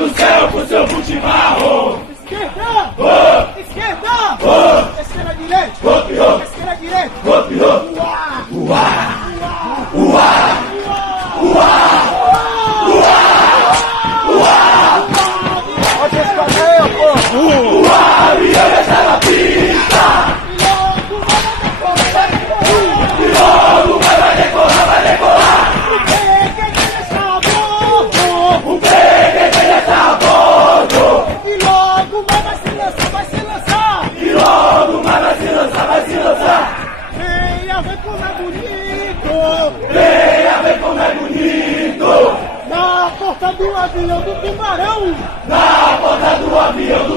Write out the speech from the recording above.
no céu com seu butimarro. Esquerda! Oh! Esquerda! Oh! Esquerda, direita! Copiou! Esquerda, direita! Copiou! Uá! Uá! Uá! Uá! Pode responder, pô! O avião está na pista! E logo vai decolar, vai decolar! O PQD está a bordo! O PQD está a bordo! E logo vai se lançar, vai se lançar! E logo vai se lançar, vai se lançar! Venha ver como é bonito! Venha ver como é bonito! Na porta do avião do Tubarão! Na porta do avião